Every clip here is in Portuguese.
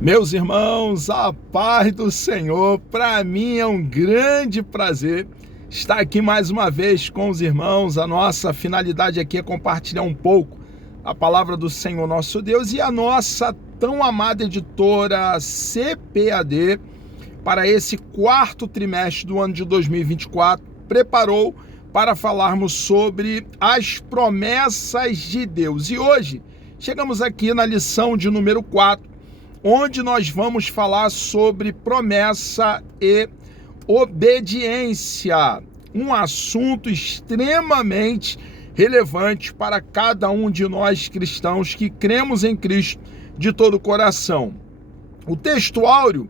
Meus irmãos, a paz do Senhor, para mim é um grande prazer estar aqui mais uma vez com os irmãos. A nossa finalidade aqui é compartilhar um pouco a palavra do Senhor nosso Deus e a nossa tão amada editora CPAD para esse quarto trimestre do ano de 2024 preparou para falarmos sobre as promessas de Deus. E hoje chegamos aqui na lição de número 4, onde nós vamos falar sobre promessa e obediência, um assunto extremamente relevante para cada um de nós cristãos que cremos em Cristo de todo o coração. O texto áureo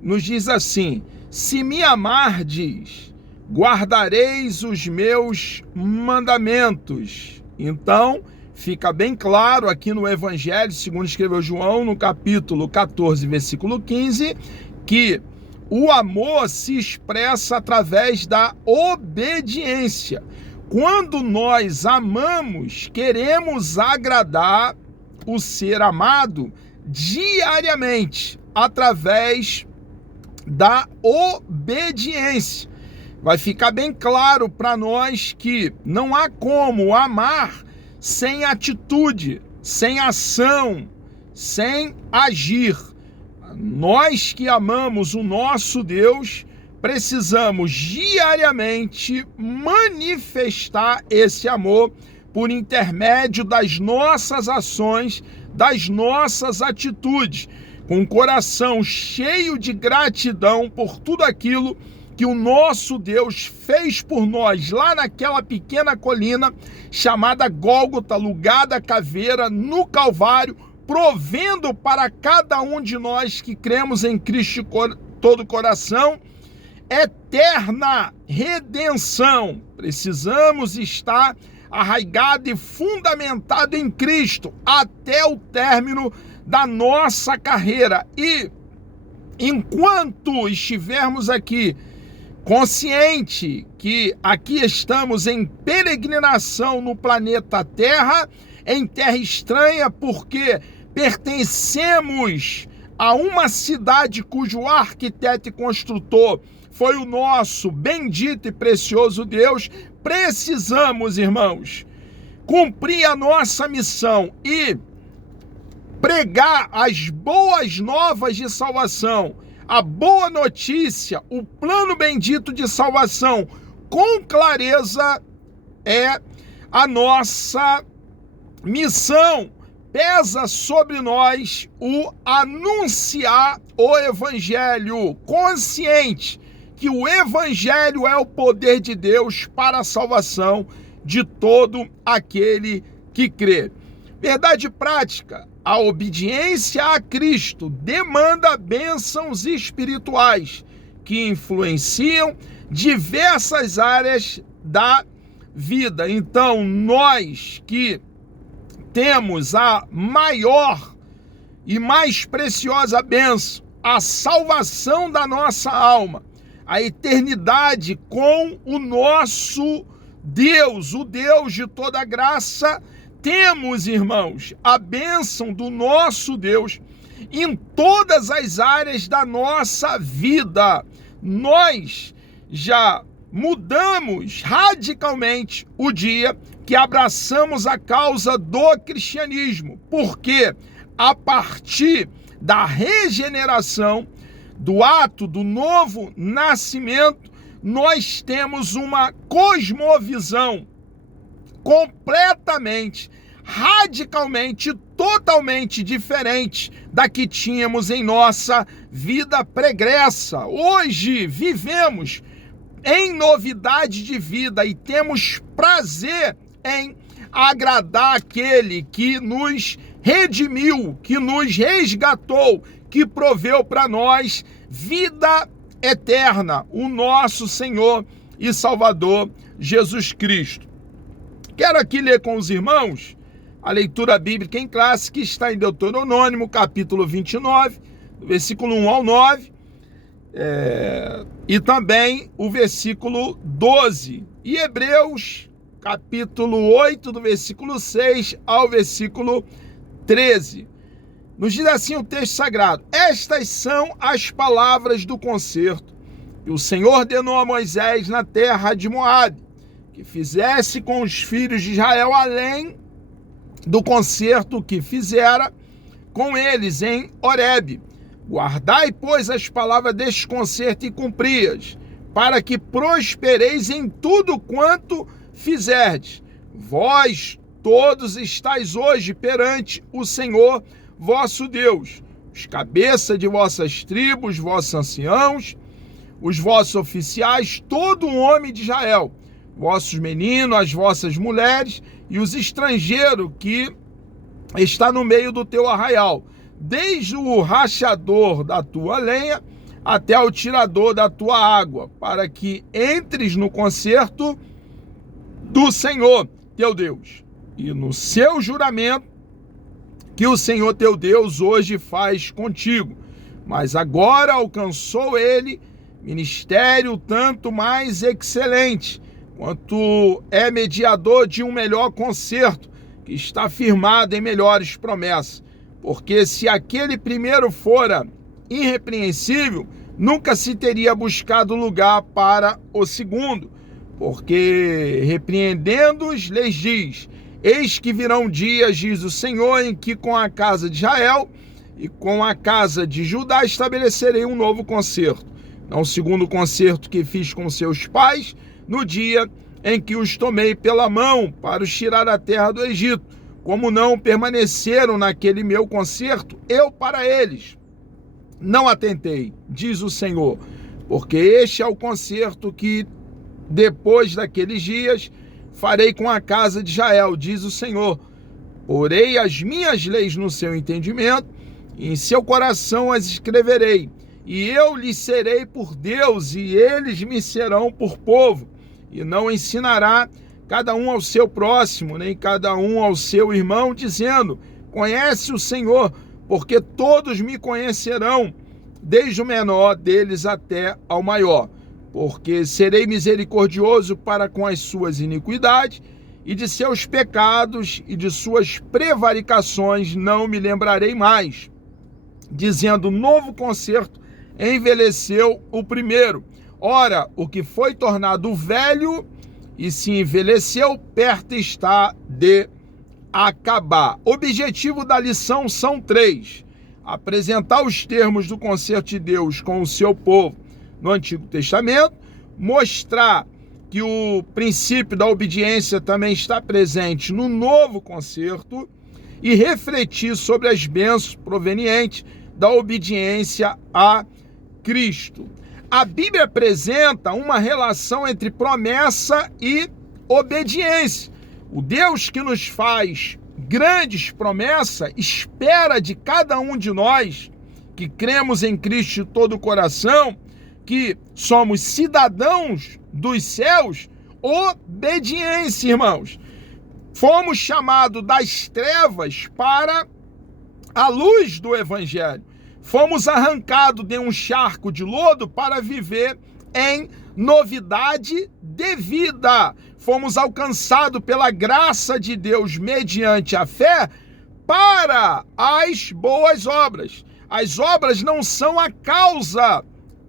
nos diz assim: se me amardes, guardareis os meus mandamentos. Então, fica bem claro aqui no Evangelho, segundo escreveu João, no capítulo 14, versículo 15, que o amor se expressa através da obediência. Quando nós amamos, queremos agradar o ser amado diariamente, através da obediência. Vai ficar bem claro para nós que não há como amar sem atitude, sem ação, sem agir. Nós que amamos o nosso Deus, precisamos diariamente manifestar esse amor por intermédio das nossas ações, das nossas atitudes, com o coração cheio de gratidão por tudo aquilo que o nosso Deus fez por nós lá naquela pequena colina chamada Gólgota, lugar da caveira, no Calvário, provendo para cada um de nós que cremos em Cristo de todo o coração eterna redenção. Precisamos estar arraigado e fundamentado em Cristo até o término da nossa carreira. E enquanto estivermos aqui, consciente que aqui estamos em peregrinação no planeta Terra, em terra estranha, porque pertencemos a uma cidade cujo arquiteto e construtor foi o nosso bendito e precioso Deus, precisamos, irmãos, cumprir a nossa missão e pregar as boas novas de salvação, a boa notícia, o plano bendito de salvação, com clareza é a nossa missão. Pesa sobre nós o anunciar o Evangelho, consciente que o Evangelho é o poder de Deus para a salvação de todo aquele que crê. Verdade prática: a obediência a Cristo demanda bênçãos espirituais que influenciam diversas áreas da vida. Então, nós que temos a maior e mais preciosa bênção, a salvação da nossa alma, a eternidade com o nosso Deus, o Deus de toda graça, temos, irmãos, a bênção do nosso Deus em todas as áreas da nossa vida. Nós já mudamos radicalmente o dia que abraçamos a causa do cristianismo, porque a partir da regeneração, do ato do novo nascimento, nós temos uma cosmovisão completamente, radicalmente, totalmente diferente da que tínhamos em nossa vida pregressa. Hoje vivemos em novidade de vida e temos prazer em agradar aquele que nos redimiu, que nos resgatou, que proveu para nós vida eterna, o nosso Senhor e Salvador Jesus Cristo. Quero aqui ler com os irmãos a leitura bíblica em classe que está em Deuteronômio, capítulo 29, do versículo 1 ao 9, e também o versículo 12, e Hebreus, capítulo 8, do versículo 6 ao versículo 13. Nos diz assim o texto sagrado: é Estas são as palavras do concerto que o Senhor ordenou a Moisés na terra de Moabe, que fizesse com os filhos de Israel além do concerto que fizera com eles em Horebe. Guardai, pois, as palavras deste concerto e cumpri-as, para que prospereis em tudo quanto fizerdes. Vós todos estáis hoje perante o Senhor vosso Deus, os cabeças de vossas tribos, vossos anciãos, os vossos oficiais, todo homem de Israel, vossos meninos, as vossas mulheres e os estrangeiros que está no meio do teu arraial, desde o rachador da tua lenha até o tirador da tua água, para que entres no concerto do Senhor teu Deus e no seu juramento que o Senhor teu Deus hoje faz contigo. Mas agora alcançou ele ministério tanto mais excelente, quanto é mediador de um melhor concerto, que está firmado em melhores promessas. Porque se aquele primeiro fora irrepreensível, nunca se teria buscado lugar para o segundo. Porque repreendendo-os, lhes diz: eis que virão dias, diz o Senhor, em que com a casa de Israel e com a casa de Judá estabelecerei um novo concerto, não segundo o concerto que fiz com seus pais, no dia em que os tomei pela mão para os tirar da terra do Egito, como não permaneceram naquele meu concerto, eu para eles não atentei, diz o Senhor, porque este é o concerto que depois daqueles dias farei com a casa de Israel, diz o Senhor. Porei as minhas leis no seu entendimento, e em seu coração as escreverei, e eu lhes serei por Deus, e eles me serão por povo. E não ensinará cada um ao seu próximo, nem cada um ao seu irmão, dizendo: conhece o Senhor, porque todos me conhecerão, desde o menor deles até ao maior. Porque serei misericordioso para com as suas iniquidades, e de seus pecados e de suas prevaricações não me lembrarei mais. Dizendo: novo concerto envelheceu o primeiro. Ora, o que foi tornado velho e se envelheceu, perto está de acabar. Objetivo da lição são 3. Apresentar os termos do concerto de Deus com o seu povo no Antigo Testamento, mostrar que o princípio da obediência também está presente no Novo Concerto e refletir sobre as bênçãos provenientes da obediência a Cristo. A Bíblia apresenta uma relação entre promessa e obediência. O Deus que nos faz grandes promessas espera de cada um de nós que cremos em Cristo de todo o coração, que somos cidadãos dos céus, obediência, irmãos. Fomos chamados das trevas para a luz do Evangelho. Fomos arrancados de um charco de lodo para viver em novidade de vida. Fomos alcançados pela graça de Deus mediante a fé para as boas obras. As obras não são a causa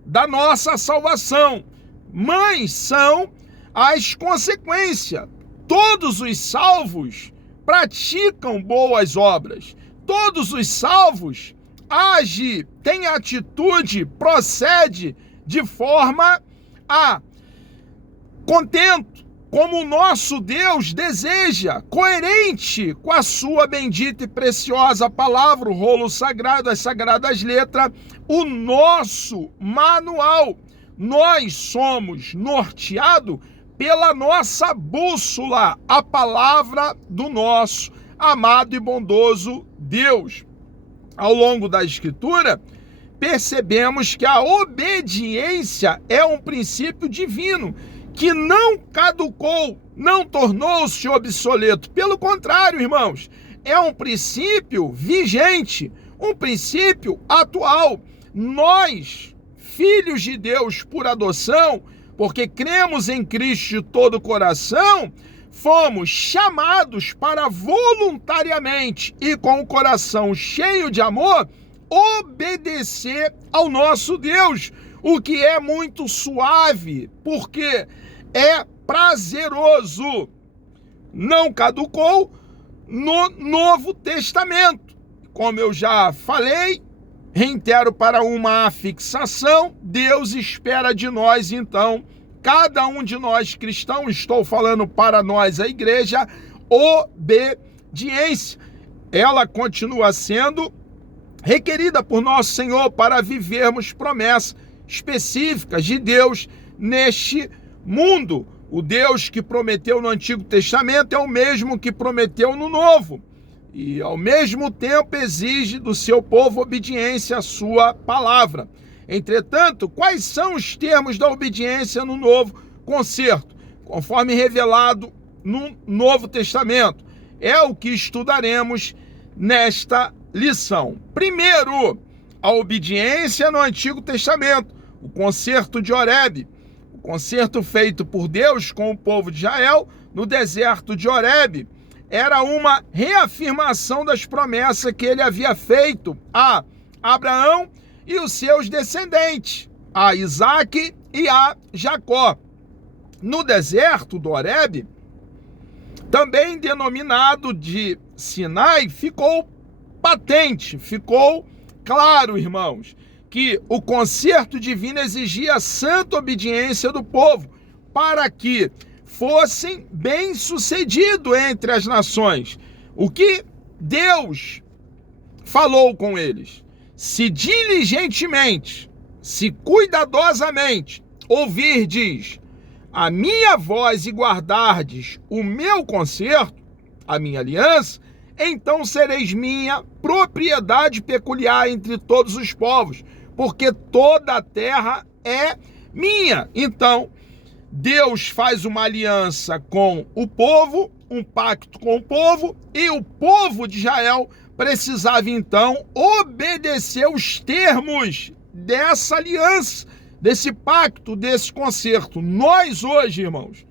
da nossa salvação, mas são as consequências. Todos os salvos praticam boas obras. Todos os salvos agem, têm atitude, procede de forma a contento, como o nosso Deus deseja, coerente com a sua bendita e preciosa palavra, o rolo sagrado, as sagradas letras, o nosso manual. Nós somos norteados pela nossa bússola, a palavra do nosso amado e bondoso Deus. Ao longo da Escritura, percebemos que a obediência é um princípio divino, que não caducou, não tornou-se obsoleto. Pelo contrário, irmãos, é um princípio vigente, um princípio atual. Nós, filhos de Deus por adoção, porque cremos em Cristo de todo o coração, fomos chamados para voluntariamente e com o coração cheio de amor obedecer ao nosso Deus, o que é muito suave, porque é prazeroso. Não caducou no Novo Testamento. Como eu já falei, reitero para uma fixação, Deus espera de nós, então, cada um de nós cristãos, estou falando para nós, a igreja, obediência. Ela continua sendo requerida por nosso Senhor para vivermos promessas específicas de Deus neste mundo. O Deus que prometeu no Antigo Testamento é o mesmo que prometeu no Novo. E, ao mesmo tempo, exige do seu povo obediência à sua palavra. Entretanto, quais são os termos da obediência no Novo Concerto? Conforme revelado no Novo Testamento. É o que estudaremos nesta lição. Primeiro, a obediência no Antigo Testamento. O concerto de Horebe. O concerto feito por Deus com o povo de Israel no deserto de Horebe era uma reafirmação das promessas que ele havia feito a Abraão e os seus descendentes, a Isaque e a Jacó. No deserto do Horebe, também denominado de Sinai, ficou patente, ficou claro, irmãos, que o concerto divino exigia a santa obediência do povo para que fossem bem-sucedidos entre as nações. O que Deus falou com eles? Se diligentemente, se cuidadosamente ouvirdes a minha voz e guardardes o meu concerto, a minha aliança, então sereis minha propriedade peculiar entre todos os povos, porque toda a terra é minha. Então, Deus faz uma aliança com o povo, um pacto com o povo, e o povo de Israel precisava, então, obedecer os termos dessa aliança, desse pacto, desse concerto. Nós hoje, irmãos,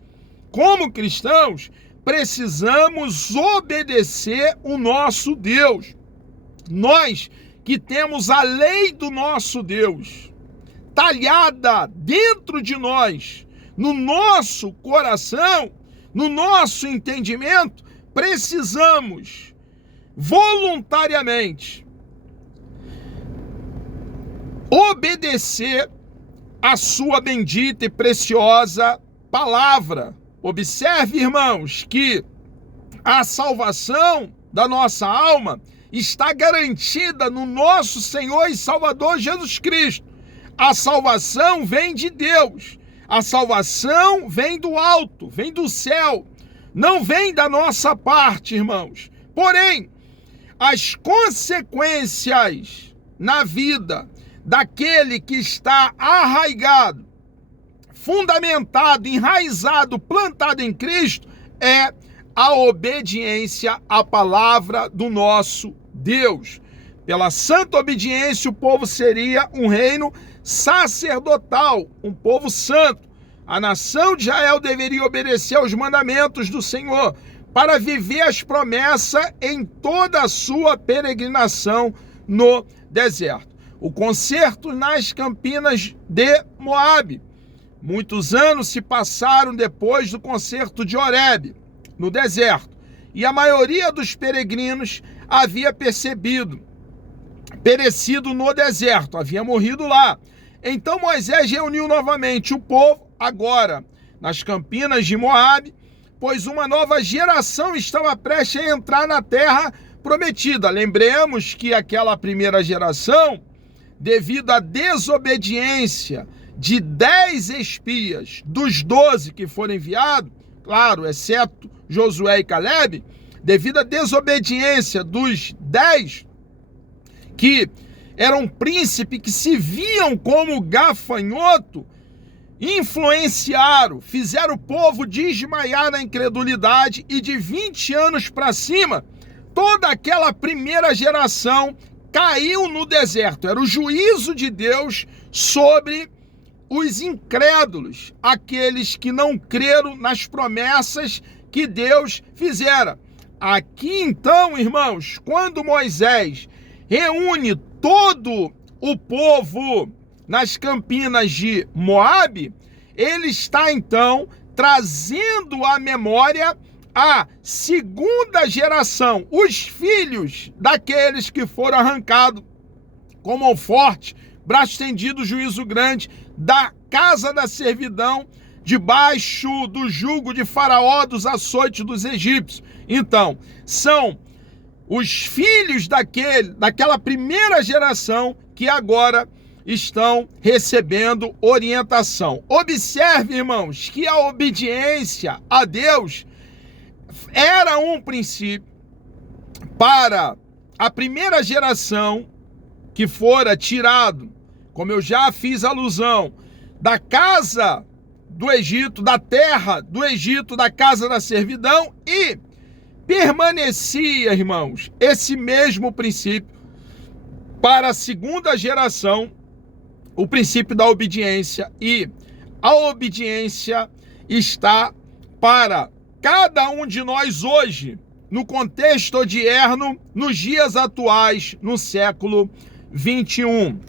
como cristãos, precisamos obedecer o nosso Deus. Nós que temos a lei do nosso Deus talhada dentro de nós, no nosso coração, no nosso entendimento, precisamos voluntariamente obedecer a sua bendita e preciosa palavra. Observe, irmãos, que a salvação da nossa alma está garantida no nosso Senhor e Salvador Jesus Cristo. A salvação vem de Deus. A salvação vem do alto, vem do céu. Não vem da nossa parte, irmãos. Porém, as consequências na vida daquele que está arraigado, fundamentado, enraizado, plantado em Cristo, é a obediência à palavra do nosso Deus. Pela santa obediência, o povo seria um reino sacerdotal, um povo santo. A nação de Israel deveria obedecer aos mandamentos do Senhor para viver as promessas em toda a sua peregrinação no deserto. O concerto nas campinas de Moabe. Muitos anos se passaram depois do concerto de Horebe, no deserto, e a maioria dos peregrinos havia perecido no deserto, havia morrido lá. Então Moisés reuniu novamente o povo, agora nas campinas de Moabe, pois uma nova geração estava prestes a entrar na terra prometida. Lembremos que aquela primeira geração, devido à desobediência de 10 espias dos 12 que foram enviados, claro, exceto Josué e Calebe, devido à desobediência dos 10 que eram príncipes que se viam como gafanhoto, influenciaram, fizeram o povo desmaiar na incredulidade, e de 20 anos para cima, toda aquela primeira geração caiu no deserto. Era o juízo de Deus sobre os incrédulos, aqueles que não creram nas promessas que Deus fizera. Aqui então, irmãos, quando Moisés reúne todo o povo nas campinas de Moabe, ele está então trazendo à memória a segunda geração, os filhos daqueles que foram arrancados com mão forte, braço estendido, juízo grande, da casa da servidão, debaixo do jugo de Faraó, dos açoites dos egípcios. Então, são os filhos daquela primeira geração que agora estão recebendo orientação. Observe, irmãos, que a obediência a Deus era um princípio para a primeira geração que fora tirado, como eu já fiz alusão, da casa do Egito, da terra do Egito, da casa da servidão, e permanecia, irmãos, esse mesmo princípio para a segunda geração, o princípio da obediência. E a obediência está para cada um de nós hoje, no contexto odierno, nos dias atuais, no século 21.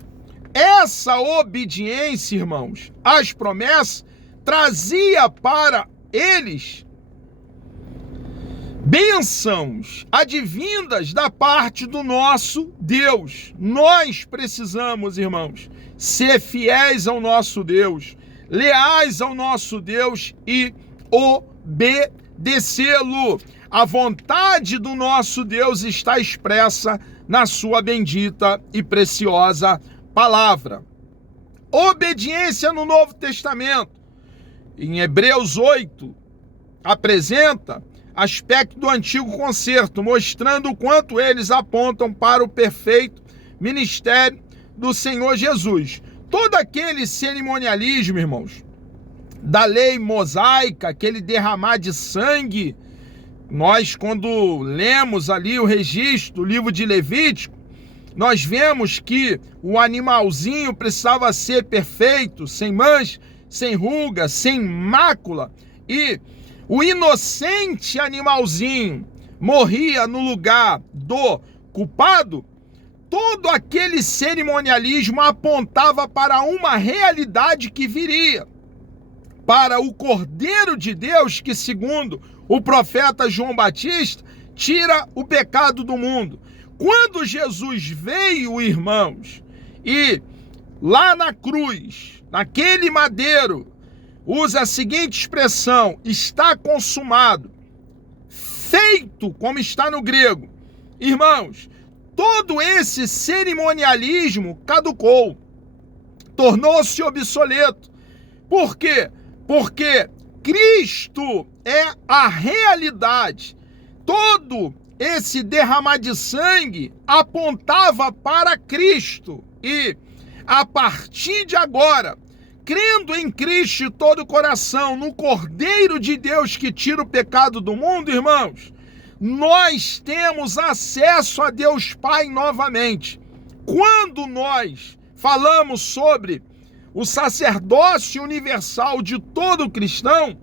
Essa obediência, irmãos, às promessas, trazia para eles bênçãos advindas da parte do nosso Deus. Nós precisamos, irmãos, ser fiéis ao nosso Deus, leais ao nosso Deus e obedecê-lo. A vontade do nosso Deus está expressa na sua bendita e preciosa palavra. Obediência no Novo Testamento, em Hebreus 8, apresenta aspecto do antigo concerto, mostrando o quanto eles apontam para o perfeito ministério do Senhor Jesus. Todo aquele cerimonialismo, irmãos, da lei mosaica, aquele derramar de sangue, nós, quando lemos ali o registro, o livro de Levítico, nós vemos que o animalzinho precisava ser perfeito, sem mancha, sem ruga, sem mácula, e o inocente animalzinho morria no lugar do culpado. Todo aquele cerimonialismo apontava para uma realidade que viria, para o Cordeiro de Deus, que, segundo o profeta João Batista, tira o pecado do mundo. Quando Jesus veio, irmãos, e lá na cruz, naquele madeiro, usa a seguinte expressão: está consumado, feito, como está no grego. Irmãos, todo esse cerimonialismo caducou, tornou-se obsoleto. Por quê? Porque Cristo é a realidade. Todo esse derramar de sangue apontava para Cristo. E a partir de agora, crendo em Cristo de todo o coração, no Cordeiro de Deus que tira o pecado do mundo, irmãos, nós temos acesso a Deus Pai novamente. Quando nós falamos sobre o sacerdócio universal de todo cristão,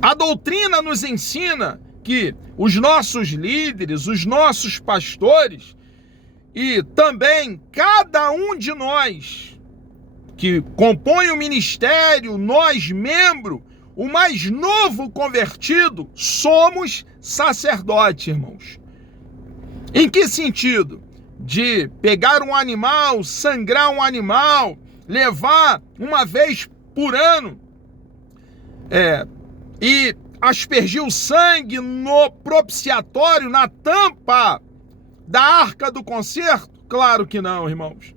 a doutrina nos ensina que os nossos líderes, os nossos pastores e também cada um de nós que compõe o ministério, nós membros, o mais novo convertido, somos sacerdotes, irmãos. Em que sentido? De pegar um animal, sangrar um animal, levar uma vez por ano e aspergir o sangue no propiciatório, na tampa da arca do concerto? Claro que não, irmãos.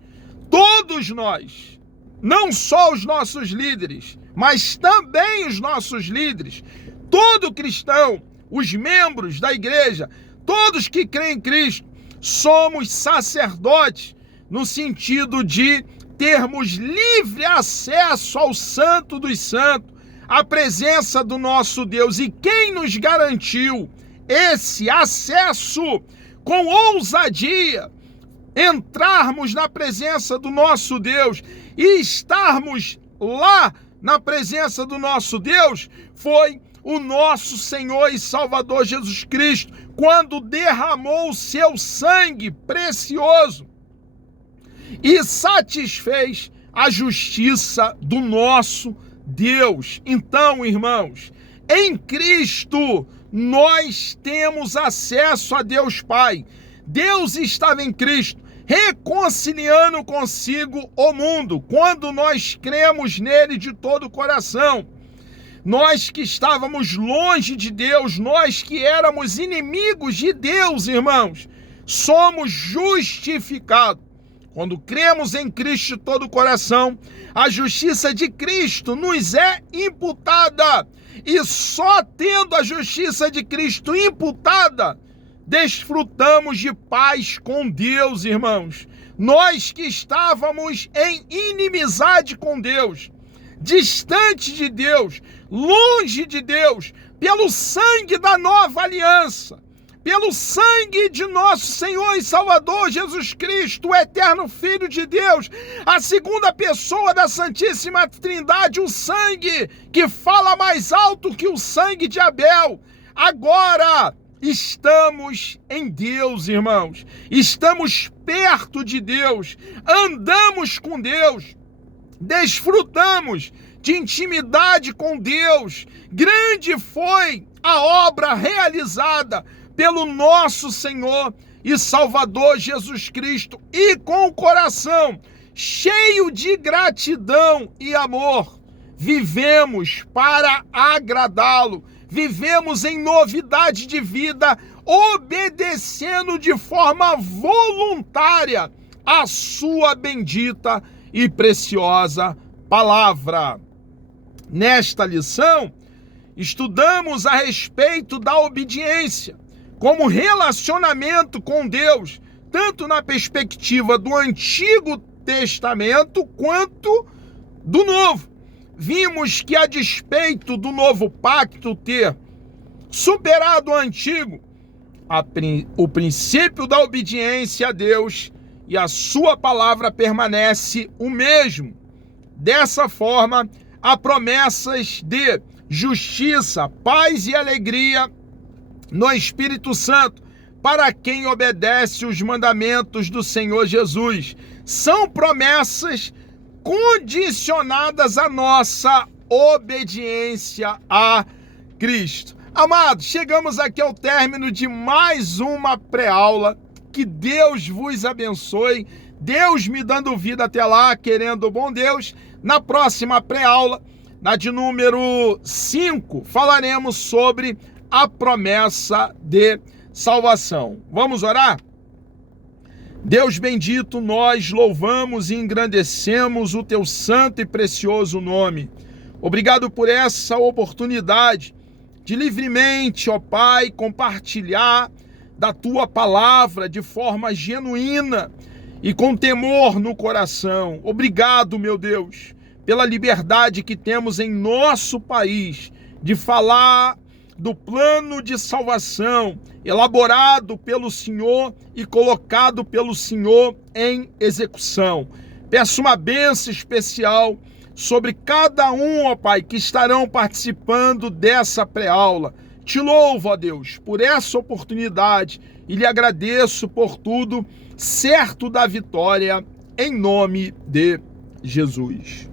Todos nós, não só os nossos líderes, mas também os nossos líderes, todo cristão, os membros da igreja, todos que creem em Cristo, somos sacerdotes no sentido de termos livre acesso ao Santo dos Santos, à presença do nosso Deus. E quem nos garantiu esse acesso com ousadia, entrarmos na presença do nosso Deus e estarmos lá na presença do nosso Deus, foi o nosso Senhor e Salvador Jesus Cristo, quando derramou o seu sangue precioso e satisfez a justiça do nosso Deus. Então, irmãos, em Cristo nós temos acesso a Deus Pai. Deus estava em Cristo, reconciliando consigo o mundo, quando nós cremos nele de todo o coração. Nós que estávamos longe de Deus, nós que éramos inimigos de Deus, irmãos, somos justificados. Quando cremos em Cristo de todo o coração, a justiça de Cristo nos é imputada. E só tendo a justiça de Cristo imputada, desfrutamos de paz com Deus, irmãos. Nós que estávamos em inimizade com Deus, distante de Deus, longe de Deus, pelo sangue da nova aliança, pelo sangue de nosso Senhor e Salvador Jesus Cristo, o eterno Filho de Deus, a segunda pessoa da Santíssima Trindade, o sangue que fala mais alto que o sangue de Abel. Agora estamos em Deus, irmãos, estamos perto de Deus, andamos com Deus, desfrutamos de intimidade com Deus. Grande foi a obra realizada pelo nosso Senhor e Salvador Jesus Cristo, e com o coração cheio de gratidão e amor, vivemos para agradá-lo, vivemos em novidade de vida, obedecendo de forma voluntária a sua bendita e preciosa palavra. Nesta lição, estudamos a respeito da obediência como relacionamento com Deus, tanto na perspectiva do Antigo Testamento quanto do Novo. Vimos que, a despeito do novo pacto ter superado o antigo, o princípio da obediência a Deus e a sua palavra permanece o mesmo. Dessa forma, há promessas de justiça, paz e alegria no Espírito Santo para quem obedece os mandamentos do Senhor Jesus. São promessas condicionadas à nossa obediência a Cristo. Amados, chegamos aqui ao término de mais uma pré-aula. Que Deus vos abençoe. Deus me dando vida até lá, querendo o bom Deus. Na próxima pré-aula, na de número 5, falaremos sobre a promessa de salvação. Vamos orar? Deus bendito, nós louvamos e engrandecemos o teu santo e precioso nome. Obrigado por essa oportunidade de livremente, ó Pai, compartilhar da tua palavra de forma genuína e com temor no coração. Obrigado, meu Deus, pela liberdade que temos em nosso país de falar do plano de salvação elaborado pelo Senhor e colocado pelo Senhor em execução. Peço uma bênção especial sobre cada um, ó Pai, que estarão participando dessa pré-aula. Te louvo, ó Deus, por essa oportunidade e lhe agradeço por tudo, certo da vitória, em nome de Jesus.